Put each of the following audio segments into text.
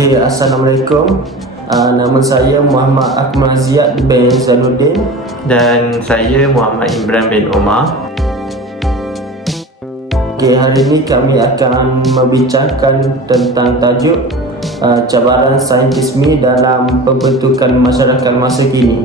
Okey, Assalamualaikum. Nama saya Muhammad Akmal Ziyad bin Zainuddin. Dan saya Muhammad Imran bin Omar. Okey, hari ini kami akan membincangkan tentang tajuk cabaran saintisme dalam pembentukan masyarakat masa kini.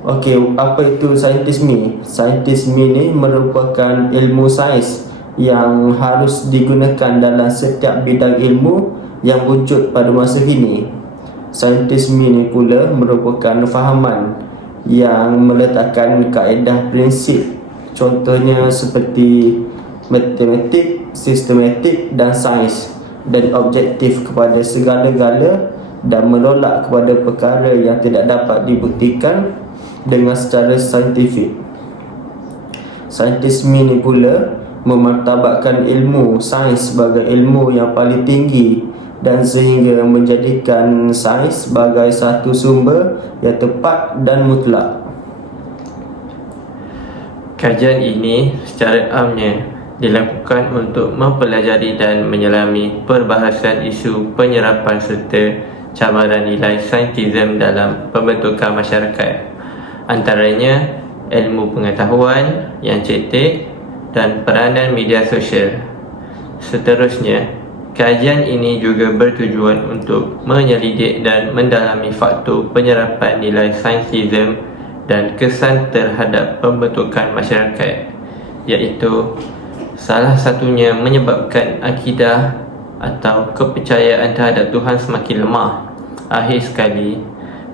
Okey, apa itu saintisme? Saintisme ini merupakan ilmu sains yang harus digunakan dalam setiap bidang ilmu yang wujud pada masa kini. Saintisme ini pula merupakan fahaman yang meletakkan kaedah prinsip, contohnya seperti matematik, sistematik dan sains, dan objektif kepada segala-gala dan menolak kepada perkara yang tidak dapat dibuktikan dengan secara saintifik. Saintisme ini pula memartabatkan ilmu sains sebagai ilmu yang paling tinggi dan sehingga menjadikan sains sebagai satu sumber yang tepat dan mutlak. Kajian ini secara amnya dilakukan untuk mempelajari dan menyelami perbahasan isu penyerapan serta cabaran nilai saintisme dalam pembentukan masyarakat, antaranya ilmu pengetahuan yang cetek dan peranan media sosial. Seterusnya, kajian ini juga bertujuan untuk menyelidik dan mendalami faktor penyerapan nilai saintisme dan kesan terhadap pembentukan masyarakat, iaitu salah satunya menyebabkan akidah atau kepercayaan terhadap Tuhan semakin lemah. Akhir sekali,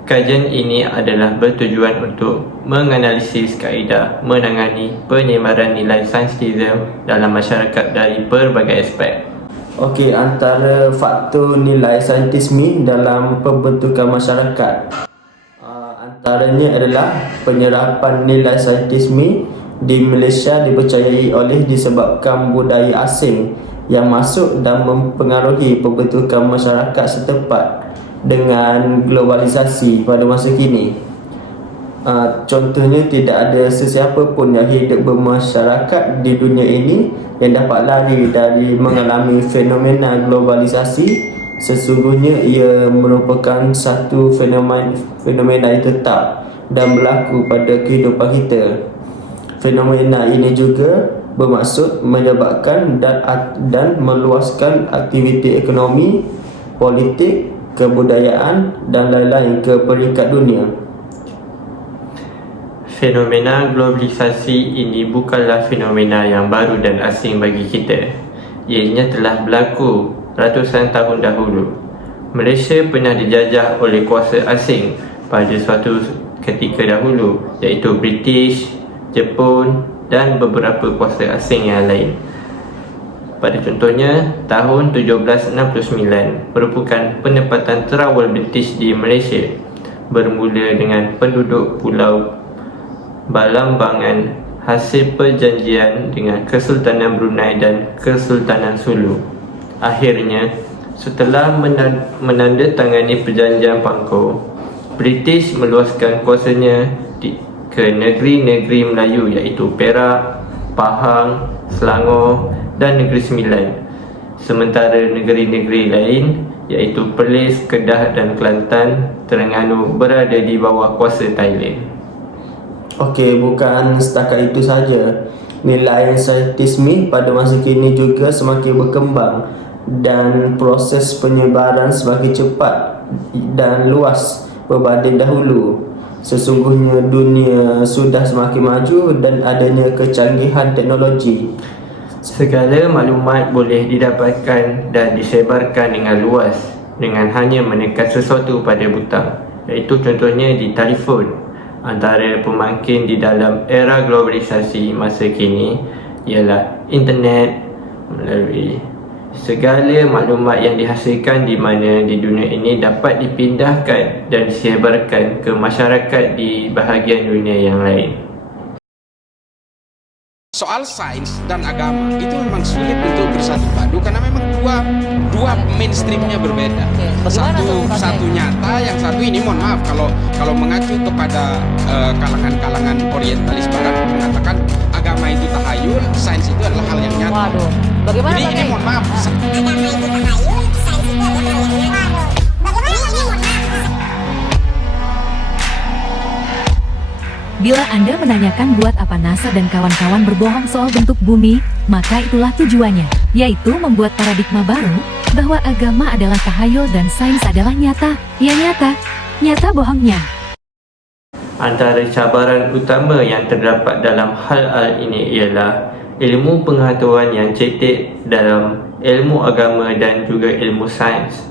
kajian ini adalah bertujuan untuk menganalisis kaedah menangani penyebaran nilai saintisme dalam masyarakat dari berbagai aspek. Okey, antara faktor nilai saintisme dalam pembentukan masyarakat, antaranya adalah penyerapan nilai saintisme di Malaysia dipercayai oleh disebabkan budaya asing yang masuk dan mempengaruhi pembentukan masyarakat setempat dengan globalisasi pada masa kini. Contohnya, tidak ada sesiapa pun yang hidup bermasyarakat di dunia ini yang dapat lari dari mengalami fenomena globalisasi. Sesungguhnya ia merupakan satu fenomena yang tetap dan berlaku pada kehidupan kita. Fenomena ini juga bermaksud menyebabkan dan meluaskan aktiviti ekonomi, politik, kebudayaan dan lain-lain ke peringkat dunia. Fenomena globalisasi ini bukanlah fenomena yang baru dan asing bagi kita. Ianya telah berlaku ratusan tahun dahulu. Malaysia pernah dijajah oleh kuasa asing pada suatu ketika dahulu, iaitu British, Jepun dan beberapa kuasa asing yang lain. Pada contohnya, tahun 1769 merupakan penempatan terawal British di Malaysia, bermula dengan penduduk Pulau Balambangan hasil perjanjian dengan Kesultanan Brunei dan Kesultanan Sulu. Akhirnya, setelah menandatangani perjanjian Pangkor, British meluaskan kuasanya ke negeri-negeri Melayu, iaitu Perak, Pahang, Selangor dan Negeri Sembilan. Sementara negeri-negeri lain, iaitu Perlis, Kedah dan Kelantan, Terengganu berada di bawah kuasa Thailand. Okey, bukan setakat itu saja. Nilai saintisme pada masa kini juga semakin berkembang dan proses penyebaran semakin cepat dan luas berbanding dahulu. Sesungguhnya dunia sudah semakin maju dan adanya kecanggihan teknologi. Segala maklumat boleh didapatkan dan disebarkan dengan luas dengan hanya menekan sesuatu pada butang, iaitu contohnya di telefon. Antara pemangkin di dalam era globalisasi masa kini ialah internet. Melalui segala maklumat yang dihasilkan di mana di dunia ini dapat dipindahkan dan disebarkan ke masyarakat di bahagian dunia yang lain. Soal sains dan agama itu memang sulit untuk bersatu padu karena memang dua mainstreamnya berbeda. Satu nyata, yang satu ini mohon maaf kalau mengacu kepada kalangan orientalis barat mengatakan agama itu tahayul, sains itu adalah hal yang nyata. Bagaimana Ini Pak? mohon maaf. Bila Anda menanyakan buat apa NASA dan kawan-kawan berbohong soal bentuk bumi, maka itulah tujuannya, yaitu membuat paradigma baru, bahwa agama adalah tahayul dan sains adalah nyata. Ya nyata bohongnya. Antara cabaran utama yang terdapat dalam hal ini ialah ilmu pengetahuan yang cetek dalam ilmu agama dan juga ilmu sains.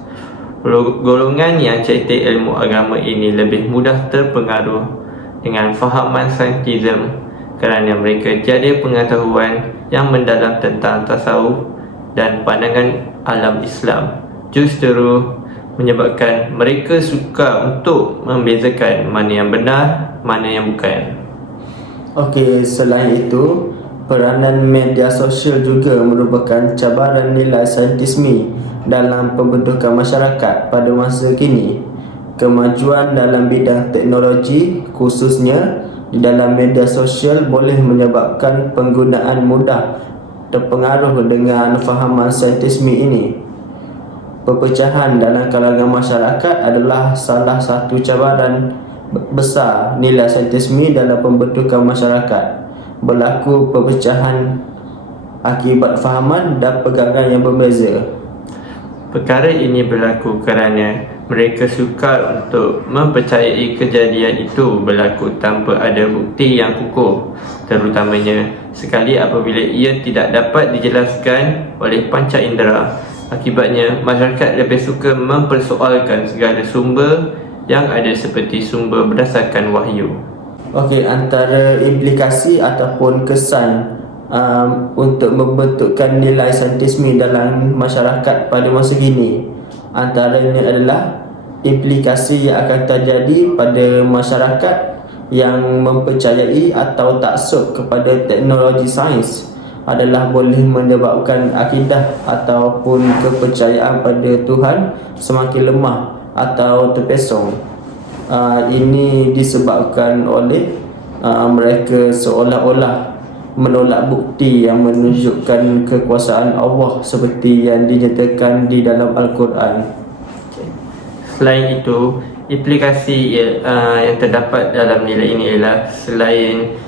Golongan yang cetek ilmu agama ini lebih mudah terpengaruh dengan fahaman saintism kerana mereka tiada pengetahuan yang mendalam tentang tasawuf dan pandangan alam Islam. Justru menyebabkan mereka suka untuk membezakan mana yang benar, mana yang bukan. Okey, selain itu, peranan media sosial juga merupakan cabaran nilai saintisme dalam pembentukan masyarakat pada masa kini. Kemajuan dalam bidang teknologi, khususnya di dalam media sosial, boleh menyebabkan penggunaan mudah terpengaruh dengan fahaman saintisme ini. Perpecahan dalam kalangan masyarakat adalah salah satu cabaran besar nilai saintisme dalam pembentukan masyarakat. Berlaku perpecahan akibat fahaman dan pegangan yang berbeza. Perkara ini berlaku kerana mereka sukar untuk mempercayai kejadian itu berlaku tanpa ada bukti yang kukuh, terutamanya sekali apabila ia tidak dapat dijelaskan oleh panca indera. Akibatnya, masyarakat lebih suka mempersoalkan segala sumber yang ada seperti sumber berdasarkan wahyu. Okey, antara implikasi ataupun kesan untuk membentukkan nilai saintisme dalam masyarakat pada masa kini, antaranya adalah implikasi yang akan terjadi pada masyarakat yang mempercayai atau taksub kepada teknologi sains adalah boleh menyebabkan akidah ataupun kepercayaan pada Tuhan semakin lemah atau terpesong. Ini disebabkan oleh mereka seolah-olah menolak bukti yang menunjukkan kekuasaan Allah seperti yang dinyatakan di dalam Al-Quran. Selain itu, implikasi yang terdapat dalam nilai ini ialah selain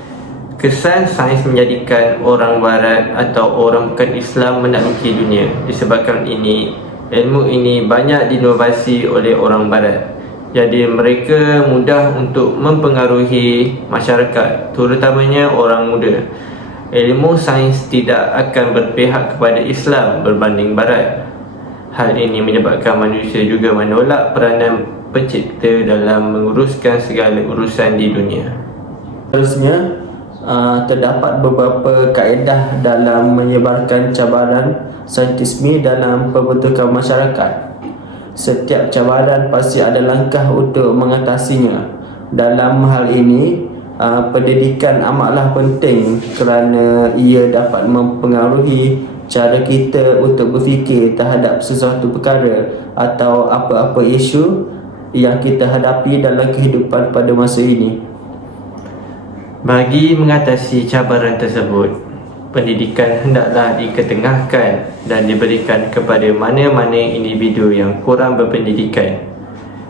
kesan sains menjadikan orang barat atau orang bukan Islam menakluki dunia. Disebabkan ini, ilmu ini banyak diinovasi oleh orang barat. Jadi mereka mudah untuk mempengaruhi masyarakat, terutamanya orang muda. Ilmu sains tidak akan berpihak kepada Islam berbanding barat. Hal ini menyebabkan manusia juga menolak peranan pencipta dalam menguruskan segala urusan di dunia. Seterusnya, terdapat beberapa kaedah dalam menyebarkan cabaran saintisme dalam pembentukan masyarakat. Setiap cabaran pasti ada langkah untuk mengatasinya. Dalam hal ini, pendidikan amatlah penting kerana ia dapat mempengaruhi cara kita untuk berfikir terhadap sesuatu perkara atau apa-apa isu yang kita hadapi dalam kehidupan pada masa ini. Bagi mengatasi cabaran tersebut, pendidikan hendaklah diketengahkan dan diberikan kepada mana-mana individu yang kurang berpendidikan,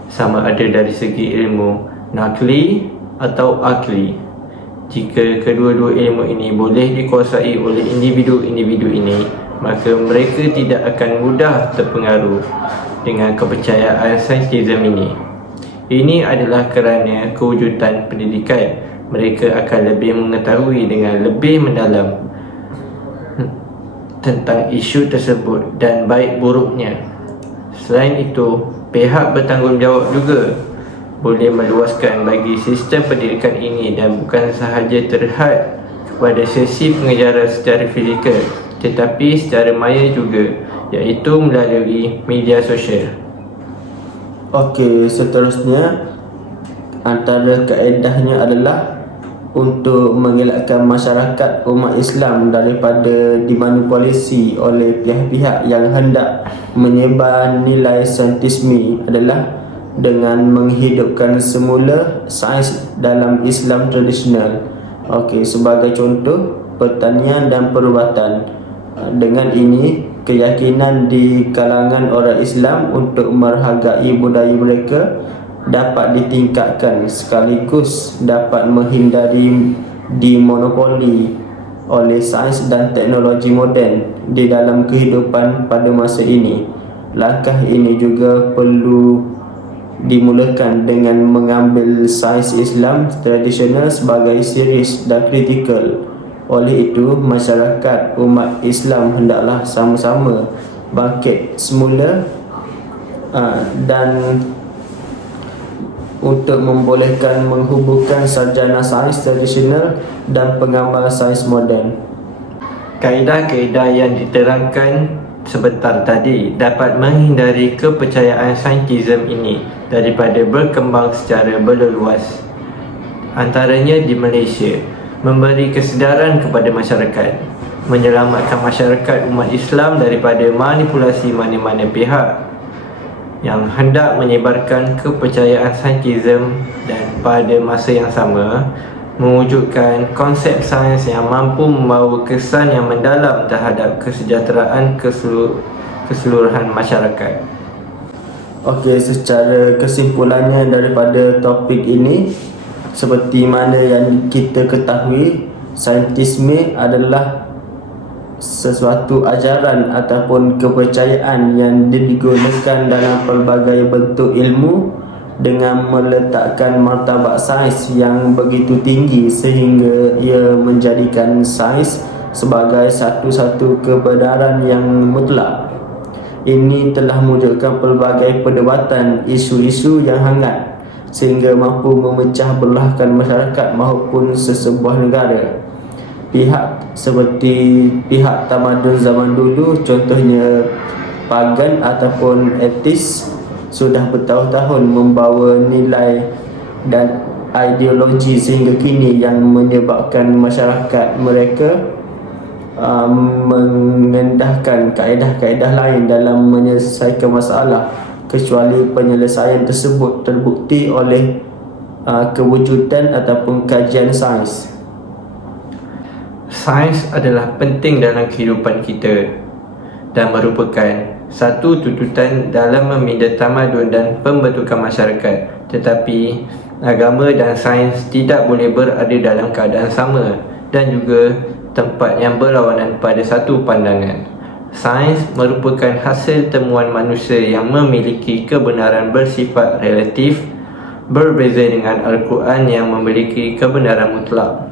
sama ada dari segi ilmu nakli atau akli. Jika kedua-dua ilmu ini boleh dikuasai oleh individu-individu ini, maka mereka tidak akan mudah terpengaruh dengan kepercayaan saintism ini. Ini adalah kerana kewujudan pendidikan. Mereka akan lebih mengetahui dengan lebih mendalam tentang isu tersebut dan baik buruknya. Selain itu, pihak bertanggungjawab juga boleh meluaskan bagi sistem pendidikan ini dan bukan sahaja terhad kepada sesi pengajaran secara fizikal, tetapi secara maya juga, iaitu melalui media sosial. Okey, seterusnya antara kaedahnya adalah untuk mengelakkan masyarakat umat Islam daripada dimanipulasi oleh pihak-pihak yang hendak menyebar nilai saintisme adalah dengan menghidupkan semula sains dalam Islam tradisional. Okey, sebagai contoh, pertanian dan perubatan. Dengan ini, keyakinan di kalangan orang Islam untuk menghargai budaya mereka dapat ditingkatkan sekaligus dapat menghindari dimonopoli oleh sains dan teknologi moden di dalam kehidupan pada masa ini. Langkah ini juga perlu dimulakan dengan mengambil sains Islam tradisional sebagai serius dan kritikal. Oleh itu, masyarakat umat Islam hendaklah sama-sama bangkit semula dan untuk membolehkan menghubungkan sarjana sains tradisional dan pengamal sains moden. Kaedah-kaedah yang diterangkan sebentar tadi dapat menghindari kepercayaan saintisme ini daripada berkembang secara berleluas. Antaranya di Malaysia, memberi kesedaran kepada masyarakat, menyelamatkan masyarakat umat Islam daripada manipulasi mana-mana pihak yang hendak menyebarkan kepercayaan saintisme, dan pada masa yang sama mewujudkan konsep sains yang mampu membawa kesan yang mendalam terhadap kesejahteraan keseluruhan masyarakat. Okey, secara kesimpulannya daripada topik ini, seperti mana yang kita ketahui, saintisme adalah sesuatu ajaran ataupun kepercayaan yang digunakan dalam pelbagai bentuk ilmu dengan meletakkan martabat sains yang begitu tinggi sehingga ia menjadikan sains sebagai satu-satu kebenaran yang mutlak. Ini telah mewujudkan pelbagai perdebatan isu-isu yang hangat sehingga mampu memecah belahkan masyarakat maupun sesebuah negara. Pihak seperti pihak tamadun zaman dulu, contohnya pagan ataupun etis, sudah bertahun-tahun membawa nilai dan ideologi sehingga kini yang menyebabkan masyarakat mereka mengendahkan kaedah-kaedah lain dalam menyelesaikan masalah, kecuali penyelesaian tersebut terbukti oleh kewujudan ataupun kajian sains. Sains adalah penting dalam kehidupan kita dan merupakan satu tuntutan dalam meminda tamadun dan pembentukan masyarakat. Tetapi agama dan sains tidak boleh berada dalam keadaan sama dan juga tempat yang berlawanan pada satu pandangan. Sains merupakan hasil temuan manusia yang memiliki kebenaran bersifat relatif, berbeza dengan Al-Quran yang memiliki kebenaran mutlak.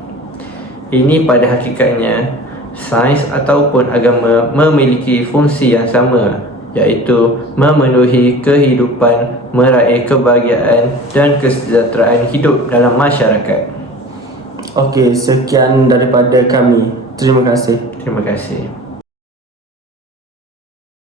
Ini pada hakikatnya, sains ataupun agama memiliki fungsi yang sama, iaitu memenuhi kehidupan, meraih kebahagiaan dan kesejahteraan hidup dalam masyarakat. Okey, sekian daripada kami. Terima kasih. Terima kasih.